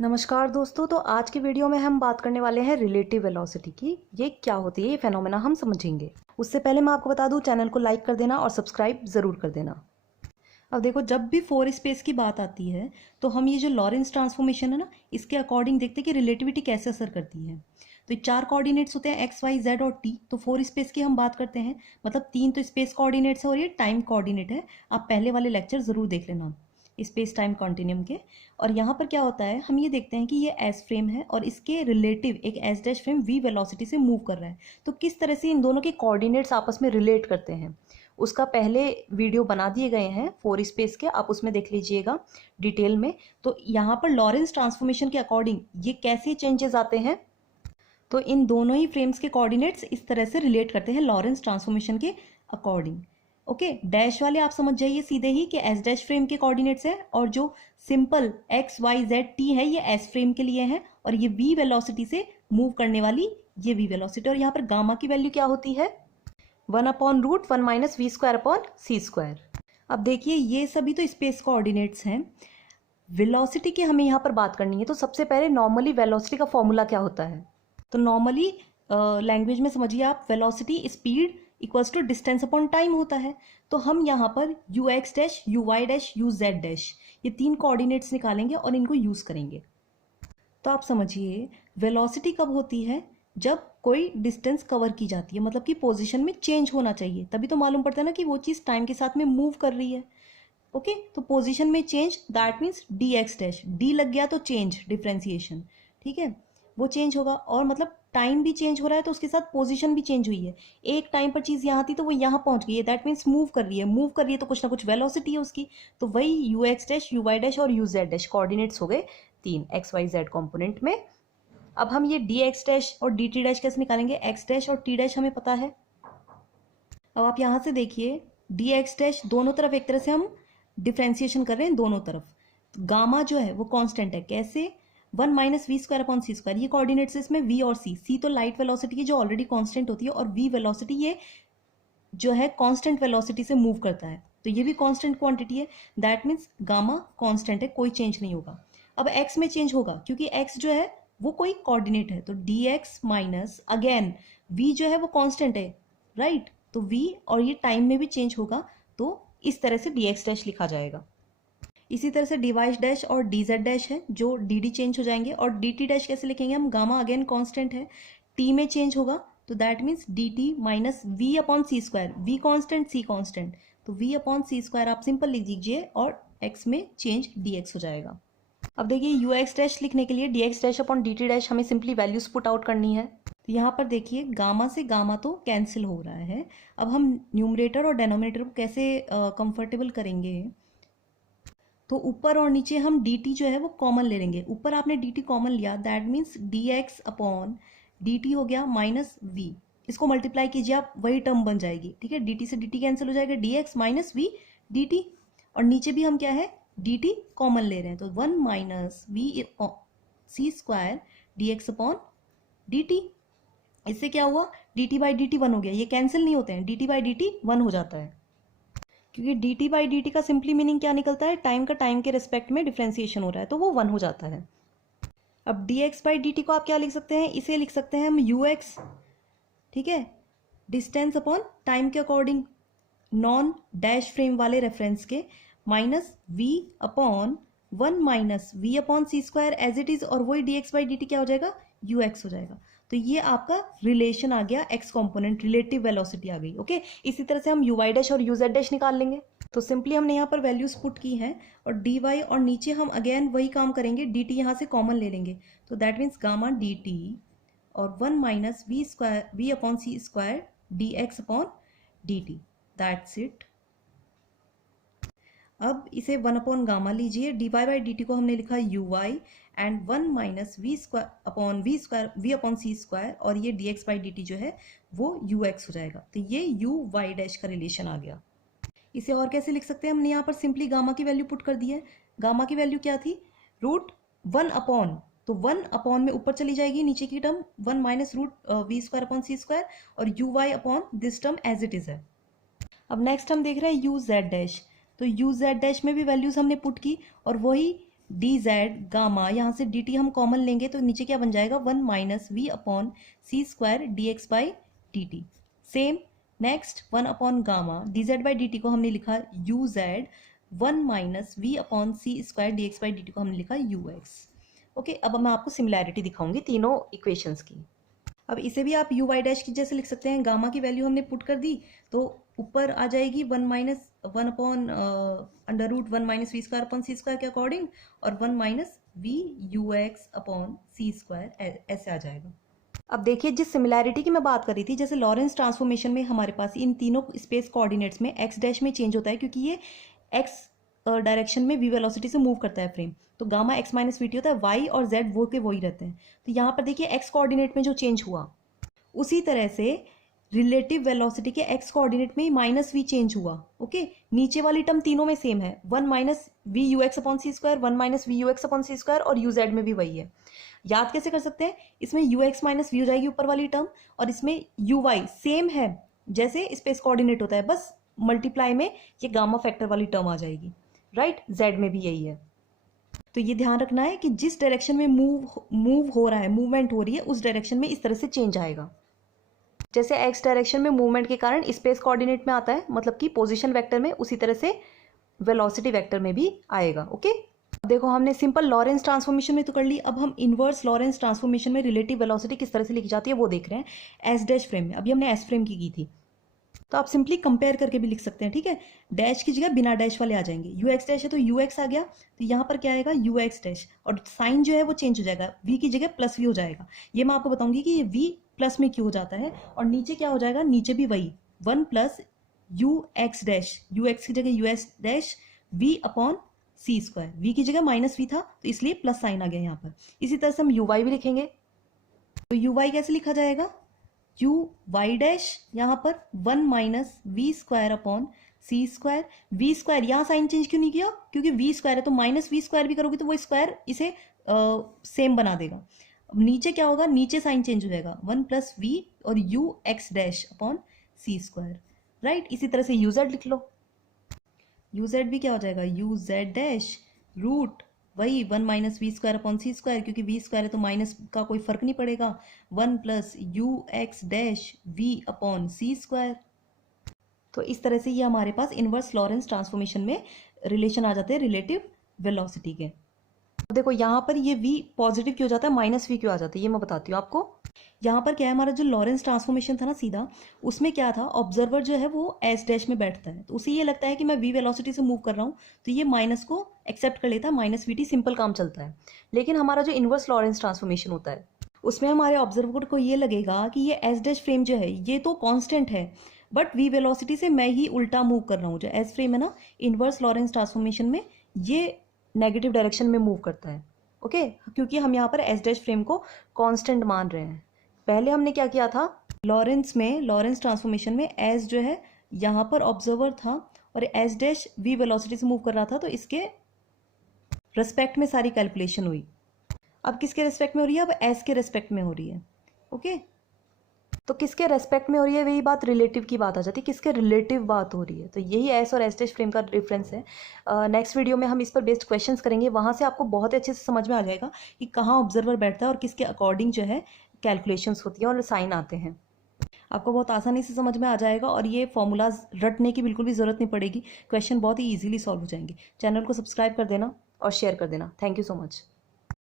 नमस्कार दोस्तों। तो आज की वीडियो में हम बात करने वाले हैं रिलेटिव वेलोसिटी की। ये क्या होती है, ये फेनोमेना हम समझेंगे। उससे पहले मैं आपको बता दूं, चैनल को लाइक कर देना और सब्सक्राइब ज़रूर कर देना। अब देखो, जब भी फोर स्पेस की बात आती है तो हम ये जो लॉरेंस ट्रांसफॉर्मेशन है ना, इसके अकॉर्डिंग देखते हैं कि रिलेटिविटी कैसे असर करती है। तो ये चार कोऑर्डिनेट्स होते हैं, एक्स वाई जेड और टी। तो फोर स्पेस की हम बात करते हैं, मतलब तीन तो स्पेस कोऑर्डिनेट्स है और ये टाइम कोऑर्डिनेट है। आप पहले वाले लेक्चर ज़रूर देख लेना स्पेस टाइम कॉन्टिन्यूम के। और यहाँ पर क्या होता है, हम ये देखते हैं कि ये एस फ्रेम है और इसके रिलेटिव एक S dash frame V velocity से मूव कर रहा है। तो किस तरह से इन दोनों के कोऑर्डिनेट्स आपस में रिलेट करते हैं, उसका पहले वीडियो बना दिए गए हैं फोर स्पेस के, आप उसमें देख लीजिएगा डिटेल में। तो यहाँ पर लॉरेंस ट्रांसफॉर्मेशन के अकॉर्डिंग ये कैसे चेंजेस आते हैं, तो इन दोनों ही फ्रेम्स के कोऑर्डिनेट्स इस तरह से रिलेट करते हैं लॉरेंस ट्रांसफॉर्मेशन के अकॉर्डिंग। ओके, डैश वाले आप समझ जाइए सीधे ही कि एस डैश फ्रेम के कोऑर्डिनेट्स है, और जो simple X Y Z T है ये एस फ्रेम के लिए है, और ये वी वेलोसिटी से मूव करने वाली ये वी वेलोसिटी। और यहाँ पर गामा की वैल्यू क्या होती है, 1/√1 - v²/c²। अब देखिए, ये सभी तो स्पेस कोऑर्डिनेट्स हैं। वेलोसिटी की हमें यहाँ पर बात करनी है, तो सबसे पहले नॉर्मली वेलोसिटी का फॉर्मूला क्या होता है। तो नॉर्मली लैंग्वेज में समझिए आप, velocity speed equals to distance upon time होता है। तो हम यहाँ पर U x dash, U Y dash, U Z dash, ये तीन कोऑर्डिनेट्स निकालेंगे और इनको यूज़ करेंगे। तो आप समझिए, वेलोसिटी कब होती है, जब कोई डिस्टेंस कवर की जाती है, मतलब कि पोजीशन में चेंज होना चाहिए, तभी तो मालूम पड़ता है ना कि वो चीज़ टाइम के साथ में मूव कर रही है। ओके, तो पोजीशन में change, that means D x dash, D लग गया तो चेंज, डिफ्रेंसिएशन, ठीक है, वो चेंज होगा। और मतलब टाइम भी चेंज हो रहा है तो उसके साथ पोजीशन भी चेंज हुई है। एक टाइम पर चीज़ यहाँ थी तो वो यहाँ पहुँच गई है, दैट मीन्स मूव कर रही है। मूव कर रही है तो कुछ ना कुछ वेलोसिटी है उसकी। तो वही U x dash, U Y dash और यू जेड डैश कोऑर्डिनेट्स हो गए तीन, एक्स वाई जेड कॉम्पोनेंट में। अब हम ये डी एक्स डैश और डी टी डैश कैसे निकालेंगे, एक्स डैश और टी डैश हमें पता है। अब आप यहाँ से देखिए, डी एक्स डैश दोनों तरफ एक तरह से हम डिफ्रेंसिएशन कर रहे हैं, दोनों तरफ। तो गामा जो है वो कांस्टेंट है, कैसे, 1 - v²/c²। ये कोऑर्डिनेट्स है इसमें v और c तो लाइट वेलोसिटी की जो ऑलरेडी कांस्टेंट होती है, और v वेलोसिटी ये जो है कांस्टेंट वेलोसिटी से मूव करता है, तो ये भी कांस्टेंट क्वांटिटी है। दैट मीन्स गामा कांस्टेंट है, कोई चेंज नहीं होगा। अब x में चेंज होगा, क्योंकि x जो है वो कोई कोऑर्डिनेट है, तो dx माइनस अगेन v जो है वो कांस्टेंट है, राइट। तो v और ये टाइम में भी चेंज होगा, तो इस तरह से dx डैश लिखा जाएगा। इसी तरह से dy डैश और dz डैश है, जो dd चेंज हो जाएंगे। और dt डैश कैसे लिखेंगे हम, गामा अगेन कांस्टेंट है, t में चेंज होगा, तो that means dt minus v/c², v constant c constant, तो v/c² आप सिंपल लिख दीजिए और x में चेंज dx हो जाएगा। अब देखिए, यू एक्स डैश लिखने के लिए D x dash upon D T dash हमें सिंपली वैल्यूज पुट आउट करनी है। तो यहाँ पर देखिए, गामा से गामा तो कैंसिल हो रहा है। अब हम न्यूमरेटर और डेनोमिनेटर को कैसे कंफर्टेबल करेंगे, तो ऊपर और नीचे हम डी टी जो है वो कॉमन ले लेंगे। ऊपर आपने डी टी कॉमन लिया, that means D X upon D T हो गया माइनस वी। इसको मल्टीप्लाई कीजिए आप, वही टर्म बन जाएगी, ठीक है। डी टी से डी टी कैंसिल हो जाएगा, D X minus V D T. और नीचे भी हम क्या है, डी टी कॉमन ले रहे हैं, तो 1 - v² D X upon D T. इससे क्या हुआ, D T by D T 1 हो गया, ये कैंसिल नहीं होते हैं, D T by D T 1 हो जाता है, क्योंकि D T by D T का सिंपली मीनिंग क्या निकलता है, टाइम का टाइम के रिस्पेक्ट में डिफ्रेंसिएशन हो रहा है, तो वो 1 हो जाता है। अब D X by D T को आप क्या लिख सकते हैं, इसे लिख सकते हैं हम यू एक्स, ठीक है, डिस्टेंस अपॉन टाइम के अकॉर्डिंग, नॉन डैश फ्रेम वाले रेफरेंस के, minus V upon 1 - v/c² as it is, और वही D X by D T क्या हो जाएगा, यू एक्स हो जाएगा। तो ये आपका रिलेशन आ गया, एक्स कॉम्पोनेंट रिलेटिव वेलोसिटी आ गई। ओके, इसी तरह से हम यू वाई डैश और यू जेड डैश निकाल लेंगे। तो सिंपली हमने यहाँ पर वैल्यूज पुट की हैं, और डी वाई, और नीचे हम अगेन वही काम करेंगे, डी टी यहाँ से कॉमन ले लेंगे, तो that means gamma D T और 1 - v/c² D X upon D T, that's it. अब इसे 1 अपॉन गामा लीजिए, D Y by D T को हमने लिखा यू वाई, एंड 1 - v/c², और ये D X by D T जो है वो यू एक्स हो जाएगा। तो ये यू वाई डैश का रिलेशन आ गया। इसे और कैसे लिख सकते हैं, हमने यहाँ पर सिंपली गामा की वैल्यू पुट कर दी है। गामा की वैल्यू क्या थी, √1 अपॉन, तो 1 अपॉन में ऊपर चली जाएगी नीचे की टर्म, 1 - √v²/c², और U Y upon this term as it is है। अब नेक्स्ट हम देख रहे हैं यू जेड डैश, तो यू जेड डैश में भी वैल्यूज हमने पुट की, और वही डी जेड गामा, यहाँ से डी टी हम कॉमन लेंगे तो नीचे क्या बन जाएगा 1 minus V upon C square D X by D T. Same next 1 upon gamma D Z by D T को हमने लिखा U Z, 1 minus V upon C square D X by D T को हमने लिखा you x. Okay, अब मैं आपको similarity दिखाऊंगी तीनों इक्वेशंस की। अब इसे भी आप यू वाई डैश की जैसे लिख सकते हैं, गामा की वैल्यू हमने पुट कर दी तो ऊपर आ जाएगी 1 minus 1 upon under root 1 minus we square upon C square के अकॉर्डिंग, और 1 minus V U X upon सी स्क्वायर ऐसे आ जाएगा। अब देखिए जिस सिमिलैरिटी की मैं बात कर रही थी, जैसे लॉरेंस ट्रांसफॉर्मेशन में हमारे पास इन तीनों स्पेस कोऑर्डिनेट्स में एक्स डैश में चेंज होता है क्योंकि ये एक्स डायरेक्शन में वी वेलोसिटी से मूव करता है फ्रेम, तो gamma x minus we T होता है, वाई और जेड वो के वही रहते हैं। तो यहाँ पर देखिए एक्स कोऑर्डिनेट में जो चेंज हुआ उसी तरह से रिलेटिव वेलोसिटी के एक्स कोऑर्डिनेट में ही माइनस वी चेंज हुआ। ओके, नीचे वाली टर्म तीनों में सेम है, 1 minus V U X upon सी square, 1 minus V U X upon सी स्क्वायर, और यू जेड में भी वही है। याद कैसे कर सकते हैं, इसमें यू एक्स माइनस वी हो जाएगी ऊपर वाली टर्म, और इसमें यू वाई सेम है जैसे स्पेस कोऑर्डिनेट होता है, बस मल्टीप्लाई में ये गामा फैक्टर वाली टर्म आ जाएगी। राइट, जेड में भी यही है। तो ये ध्यान रखना है कि जिस डायरेक्शन में मूव हो रहा है, मूवमेंट हो रही है, उस डायरेक्शन में इस तरह से चेंज आएगा। जैसे एक्स डायरेक्शन में मूवमेंट के कारण स्पेस कोऑर्डिनेट में आता है, मतलब कि पोजीशन वेक्टर में, उसी तरह से वेलोसिटी वेक्टर में भी आएगा। ओके, अब देखो हमने सिंपल लॉरेंस ट्रांसफॉर्मेशन में तो कर ली, अब हम इनवर्स लॉरेंस ट्रांसफॉर्मेशन में रिलेटिव वेलोसिटी किस तरह से लिखी जाती है वो देख रहे हैं एस डैश फ्रेम में। अभी हमने एस फ्रेम की थी, तो आप सिंपली कंपेयर करके भी लिख सकते हैं। ठीक है, डैश की जगह बिना डैश वाले आ जाएंगे, यू एक्स डैश है तो यू एक्स आ गया, तो यहाँ पर क्या आएगा यू एक्स डैश, और साइन जो है वो चेंज हो जाएगा, वी की जगह प्लस वी हो जाएगा। ये मैं आपको बताऊंगी कि ये वी प्लस में क्यों हो जाता है, और नीचे क्या हो जाएगा, नीचे भी वही 1 plus you x dash, U X की जगह U x dash we upon C square, V की जगह माइनस वी था तो इसलिए प्लस साइन आ गया यहाँ पर। इसी तरह से हम यू वाई भी लिखेंगे, तो यू वाई कैसे लिखा जाएगा, यू वाई डैश यहाँ पर 1 minus we square upon C square, V square यहाँ साइन चेंज क्यों नहीं किया, क्योंकि वी स्क्वायर है तो माइनस वी स्क्वायर भी करोगे तो वो स्क्वायर इसे सेम बना देगा। नीचे क्या होगा, नीचे साइन चेंज हो जाएगा 1 प्लस वी और यू एक्स डैश अपॉन सी स्क्वायर। राइट, इसी तरह से यू जेड लिख लो, यू जेड भी क्या हो जाएगा यू जेड डैश रूट वही 1 minus we square upon C square, क्योंकि वी स्क्वायर है तो माइनस का कोई फर्क नहीं पड़ेगा, 1 plus you x dash we upon C square. तो इस तरह से ये हमारे पास इनवर्स लॉरेंस ट्रांसफॉर्मेशन में रिलेशन आ जाते हैं रिलेटिव वेलोसिटी के। देखो यहाँ पर ये v पॉजिटिव क्यों जाता है, माइनस वी क्यों आ जाता है, ये मैं बताती हूँ आपको। यहाँ पर क्या है, हमारा जो लॉरेंस ट्रांसफॉर्मेशन था ना सीधा, उसमें क्या था, ऑब्जर्वर जो है वो एस डैश में बैठता है, तो उसे ये लगता है कि मैं v वेलोसिटी से मूव कर रहा हूँ, तो ये माइनस को एक्सेप्ट कर लेता है, माइनस वी टी सिंपल काम चलता है। लेकिन हमारा जो इनवर्स लॉरेंस ट्रांसफॉर्मेशन होता है उसमें हमारे ऑब्जर्वर को ये लगेगा कि ये एस डैश फ्रेम जो है ये तो कॉन्स्टेंट है, बट v वेलोसिटी से मैं ही उल्टा मूव कर रहा हूँ। जो एस फ्रेम है ना इनवर्स लॉरेंस ट्रांसफॉर्मेशन में, ये नेगेटिव डायरेक्शन में मूव करता है। ओके, क्योंकि हम यहाँ पर एस डैश फ्रेम को कांस्टेंट मान रहे हैं। पहले हमने क्या किया था, लॉरेंस ट्रांसफॉर्मेशन में एस जो है यहाँ पर ऑब्जर्वर था और एस डैश वी वेलोसिटी से मूव कर रहा था, तो इसके रेस्पेक्ट में सारी कैलकुलेशन हुई। अब किसके रेस्पेक्ट में हो रही है, अब एस के रेस्पेक्ट में हो रही है। ओके, तो किसके रेस्पेक्ट में हो रही है, वही बात रिलेटिव की बात आ जाती है, किसके रिलेटिव बात हो रही है, तो यही एस और एस डैश फ्रेम का डिफरेंस है। नेक्स्ट वीडियो में हम इस पर बेस्ड क्वेश्चंस करेंगे, वहाँ से आपको बहुत अच्छे से समझ में आ जाएगा कि कहाँ ऑब्जर्वर बैठता है और किसके अकॉर्डिंग जो है कैलकुलेशंस होती हैं और साइन आते हैं। आपको बहुत आसानी से समझ में आ जाएगा और ये फॉर्मूलाज रटने की बिल्कुल भी ज़रूरत नहीं पड़ेगी, क्वेश्चन बहुत ही ईजिली सॉल्व हो जाएंगे। चैनल को सब्सक्राइब कर देना और शेयर कर देना। Thank you so much.